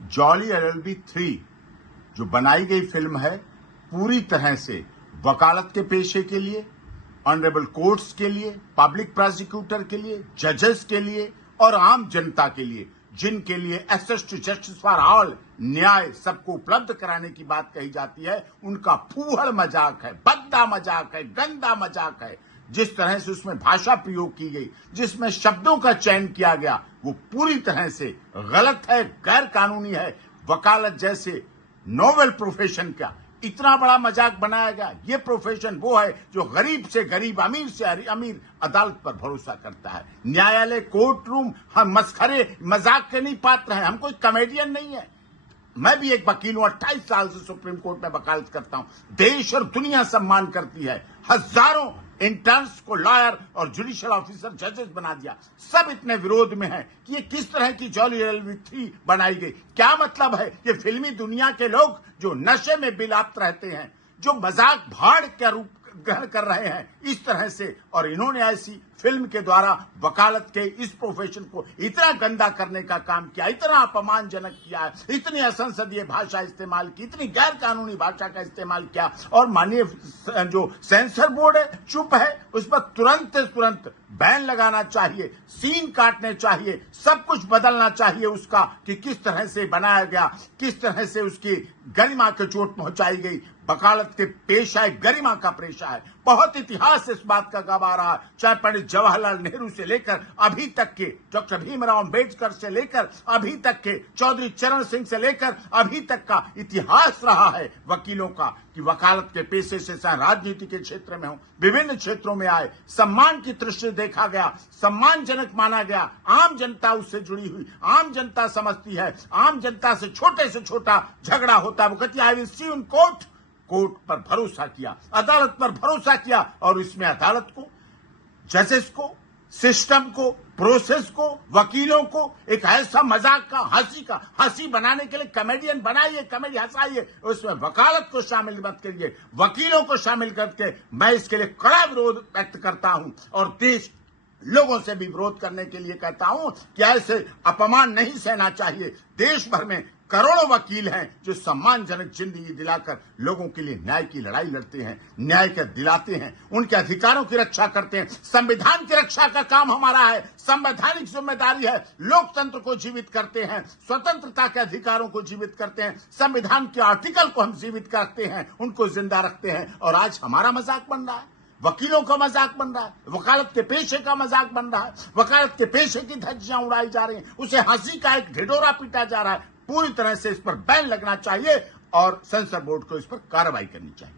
Jolly LLB 3 जो बनाई गई फिल्म है पूरी तरह से वकालत के पेशे के लिए, ऑनरेबल कोर्ट्स के लिए, पब्लिक प्रोसिक्यूटर के लिए, जजेस के लिए और आम जनता के लिए, जिनके लिए access to justice for all, न्याय सबको उपलब्ध कराने की बात कही जाती है, उनका फूहड़ मजाक है, भद्दा मजाक है, गंदा मजाक है। जिस तरह से उसमें भाषा प्रयोग की गई, जिसमें शब्दों का चयन किया गया, वो पूरी तरह से गलत है, गैर कानूनी है। वकालत जैसे नोबेल प्रोफेशन का इतना बड़ा मजाक बनाया गया। ये प्रोफेशन वो है जो गरीब से गरीब, अमीर से अमीर अदालत पर भरोसा करता है। न्यायालय, कोर्ट रूम हम मस्खरे मजाक के नहीं पात्र हैं। हम कोई कॉमेडियन नहीं है। मैं भी एक वकील हूं, 28 साल से सुप्रीम कोर्ट में वकालत करता हूं। देश और दुनिया सम्मान करती है। हजारों इंटर्न्स को लॉयर और जुडिशियल ऑफिसर, जजेस बना दिया। सब इतने विरोध में हैं कि ये किस तरह की जॉली LLB 3 बनाई गई। क्या मतलब है? ये फिल्मी दुनिया के लोग जो नशे में बिलाप्त रहते हैं, जो मजाक भाड़ का रूप ग्रहण कर रहे हैं इस तरह से, और इन्होंने ऐसी फिल्म के द्वारा वकालत के इस प्रोफेशन को इतना गंदा करने का काम किया, इतना अपमानजनक किया, इतनी असंसदीय भाषा इस्तेमाल की, इतनी गैर कानूनी भाषा का इस्तेमाल किया। और माननीय जो सेंसर बोर्ड है चुप है। उस पर तुरंत बैन लगाना चाहिए, सीन काटने चाहिए, सब कुछ बदलना चाहिए उसका कि किस तरह से बनाया गया, किस तरह से उसकी गरिमा को चोट पहुंचाई गई। वकालत के पेशा है, गरिमा का पेशा है। बहुत इतिहास इस बात का गवाह रहा, चाहे पंडित जवाहरलाल नेहरू से लेकर अभी तक के डॉक्टर भीमराव अम्बेडकर से लेकर अभी तक के चौधरी चरण सिंह से लेकर अभी तक का इतिहास रहा है वकीलों का कि वकालत के पेशे से चाहे राजनीति के क्षेत्र में हो, विभिन्न क्षेत्रों में आए, सम्मान की दृष्टि देखा गया, सम्मानजनक माना गया। आम जनता उससे जुड़ी हुई, आम जनता समझती है। आम जनता से छोटा झगड़ा होता है, वो कहती है I will see in court. Court पर भरोसा किया, अदालत पर भरोसा किया, और इसमें अदालत को, जजेस को, सिस्टम को, प्रोसेस को, वकीलों को एक ऐसा मजाक का, हंसी बनाने के लिए कॉमेडियन बनाइए, कॉमेडी हंसाइए, उसमें वकालत को शामिल मत करिए, वकीलों को शामिल करके मैं इसके लिए कड़ा विरोध व्यक्त करता हूं और देश लोगों से भी विरोध करने के लिए कहता हूं कि ऐसे अपमान नहीं सहना चाहिए। देश भर में करोड़ों वकील हैं जो सम्मानजनक जिंदगी दिलाकर लोगों के लिए न्याय की लड़ाई लड़ते हैं, न्याय के दिलाते हैं, उनके अधिकारों की रक्षा करते हैं। संविधान की रक्षा का काम हमारा है, संवैधानिक जिम्मेदारी है। लोकतंत्र को जीवित करते हैं, स्वतंत्रता के अधिकारों को जीवित करते हैं, संविधान के आर्टिकल को हम जीवित करते हैं, उनको जिंदा रखते हैं। और आज हमारा मजाक बन रहा है, वकीलों का मजाक बन रहा है, वकालत के पेशे का मजाक बन रहा है, वकालत के पेशे की धज्जियां उड़ाई जा रही हैं, उसे हंसी का एक ढिढोरा पीटा जा रहा है। पूरी तरह से इस पर बैन लगना चाहिए और सेंसर बोर्ड को इस पर कार्रवाई करनी चाहिए।